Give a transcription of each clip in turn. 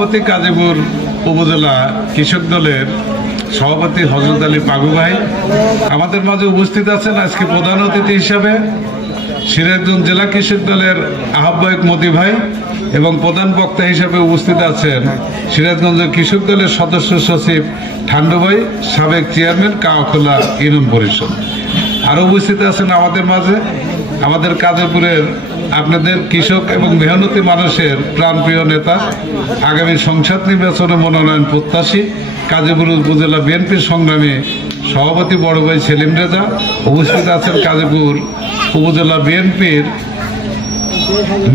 প্রতি কাজীপুর উপজেলা কৃষক দলের সভাপতি হযরত আলী পাগু ভাই আমাদের মাঝে উপস্থিত আছেন। আজকে প্রধান অতিথি হিসাবে সিরাজগঞ্জ জেলা কৃষক দলের আহ্বায়ক মতি ভাই এবং প্রধান বক্তা হিসেবে উপস্থিত আছেন সিরাজগঞ্জ কৃষক দলের সদস্য সচিব ঠান্ডু ভাই, সাবেক চেয়ারম্যান কাওয়াখোলা ইউনিয়ন পরিষদ। আরও উপস্থিত আছেন আমাদের মাঝে আমাদের কাজীপুরের আপনাদের কৃষক এবং মেহনতি মানুষের প্রাণপ্রিয় নেতা, আগামী সংসদ নির্বাচনে মনোনয়ন প্রত্যাশী কাজীপুর উপজেলা বিএনপির সংগ্রামী সভাপতি বড় ভাই সেলিম রেজা। উপস্থিত আছেন কাজীপুর উপজেলা বিএনপির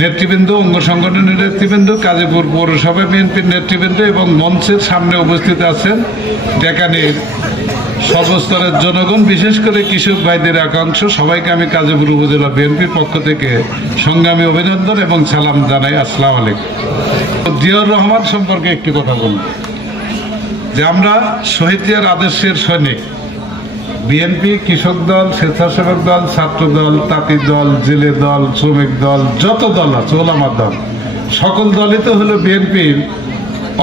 নেতৃবৃন্দ, অঙ্গ সংগঠনের নেতৃবৃন্দ, কাজীপুর পৌরসভা বিএনপির নেতৃবৃন্দ এবং মঞ্চের সামনে উপস্থিত আছেন ডেকানির সর্বস্তরের জনগণ, বিশেষ করে কৃষক ভাইদের একাংশ। সবাইকে আমি কাজীপুর উপজেলা বিএনপির পক্ষ থেকে সংগ্রামী অভিনন্দন এবং সালাম জানাই। আসসালামু আলাইকুম। জিয়াউর রহমান সম্পর্কে একটি কথা বলব যে আমরা শহীদ জিয়ার আদর্শের সৈনিক। বিএনপি, কৃষক দল, স্বেচ্ছাসেবক দল, ছাত্র দল, তাঁতি দল, জেলে দল, শ্রমিক দল, যত দল আছে, ওলামা দল, সকল দলই তো হলো বিএনপির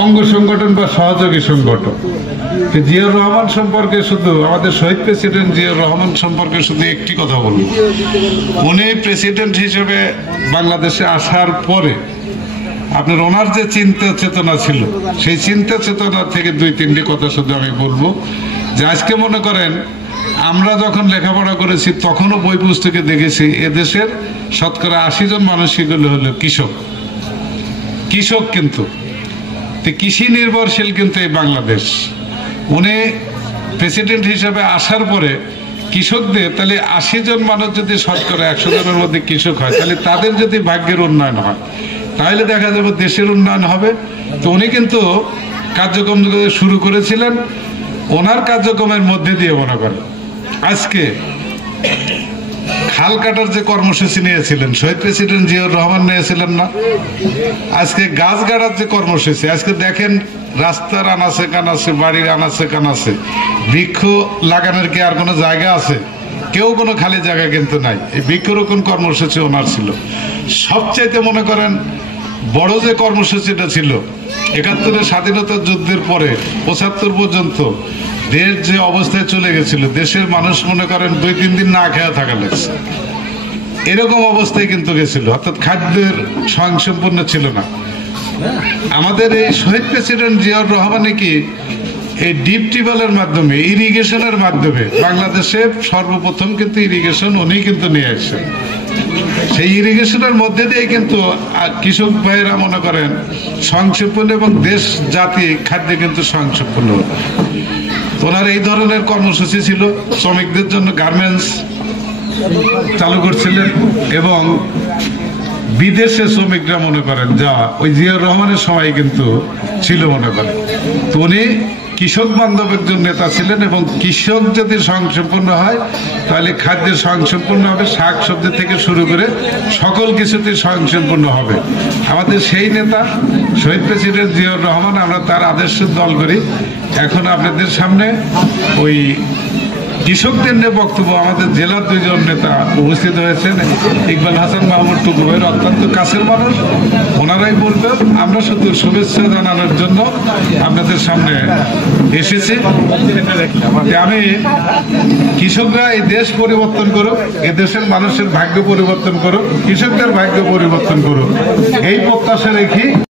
অঙ্গ সংগঠন বা সহযোগী সংগঠন। জিয়াউর রহমান সম্পর্কে শুধু আমাদের শহীদ প্রেসিডেন্ট জিয়াউর রহমান সম্পর্কে শুধু একটি কথা বলব। উনি প্রেসিডেন্ট হিসেবে বাংলাদেশে আসার পরে আপনার ওনার যে চিন্তা চেতনা ছিল, সেই চিন্তা চেতনা থেকে দুই তিনটি কথা শুধু আমি বলবো। যে আজকে মনে করেন আমরা যখন লেখাপড়া করেছি তখনও বই পুস্তকে দেখেছি এদেশের শতকরা 80 জন মানুষই হলো কৃষক কিন্তু কৃষি নির্ভরশীল কিন্তু এই বাংলাদেশ। উনি প্রেসিডেন্ট হিসেবে আসার পরে কৃষকদের, তাহলে 80 জন মানুষ যদি শতকরা 100 জনের মধ্যে কৃষক হয়, তাহলে তাদের যদি ভাগ্যের উন্নয়ন হয় তাহলে দেখা যাবে দেশের উন্নয়ন হবে। তো উনি কিন্তু কার্যক্রম শুরু করেছিলেন, ওনার কার্যক্রমের মধ্যে দিয়ে মনে করেন আজকে খাল কাটার যে কর্মসূচি নিয়েছিলেন শহীদ প্রেসিডেন্ট জিয়াউর রহমান নিয়েছিলেন না? আজকে গাছ গাড়ার যে কর্মসূচি, আজকে দেখেন রাস্তার আনাচে কানাচে, বাড়ির আনাচে কানাচে বৃক্ষ লাগানোর কি আর কোনো জায়গা আছে? কেউ কোনো খালি জায়গা কিন্তু নাই। এই বৃক্ষরোপণ কর্মসূচি ওনার ছিল। সবচাইতে মনে করেন বড় যে কর্মসূচিটা ছিল 71-এর স্বাধীনতা যুদ্ধের পরে 75 পর্যন্ত দেশ যে অবস্থায় চলে গেছিল, দেশের মানুষ মনে করেন 2-3 দিন না খেয়ে থাকা লাগছে, এরকম অবস্থায় কিন্তু গেছিল। অর্থাৎ খাদ্যের স্বয়ংসম্পূর্ণ ছিল না। আমাদের এই শহীদ প্রেসিডেন্ট জিয়াউর রহমানে কি এই ডিপ টিউবওয়েলের মাধ্যমে, ইরিগেশনের মাধ্যমে বাংলাদেশে সর্বপ্রথম কিন্তু ইরিগেশন উনি কিন্তু নিয়ে আসছেন। সেই ইরিগেশনের মধ্যে দিয়ে কিন্তু কৃষক ভাইয়েরা মনে করেন স্বয়ংসম্পূর্ণ এবং দেশ জাতি খাদ্যে কিন্তু স্বয়ংসম্পূর্ণ। ওনার এই ধরনের কর্মসূচি ছিল। শ্রমিকদের জন্য গার্মেন্টস চালু করছিলেন এবং বিদেশে শ্রমিকরা মনে করেন যা ওই জিয়াউর রহমানের সময় কিন্তু ছিল মনে করেন। তো উনি কৃষক বান্ধব একজন নেতা ছিলেন এবং কৃষক যদি স্বয়ংসম্পূর্ণ হয় তাহলে খাদ্যের স্বয়ংসম্পূর্ণ হবে, শাক সবজি থেকে শুরু করে সকল কিছুতে স্বয়ংসম্পূর্ণ হবে। আমাদের সেই নেতা শহীদ প্রেসিডেন্ট জিয়াউর রহমান, আমরা তার আদর্শের দল করি। এখন আপনাদের সামনে ওই কৃষকদের নিয়ে বক্তব্য আমাদের জেলার 2 জন নেতা উপস্থিত হয়েছেন। ইকবাল হাসান মাহমুদ টুকু ভাইয়ের অত্যন্ত কাছের মানুষ, ওনারাই বলবেন। আমরা শুধু শুভেচ্ছা জানানোর জন্য আপনাদের সামনে এসেছি। আমি কৃষকরা এই দেশ পরিবর্তন করুক, এই দেশের মানুষের ভাগ্য পরিবর্তন করুক, কৃষকদের ভাগ্য পরিবর্তন করুক, এই প্রত্যাশা রেখে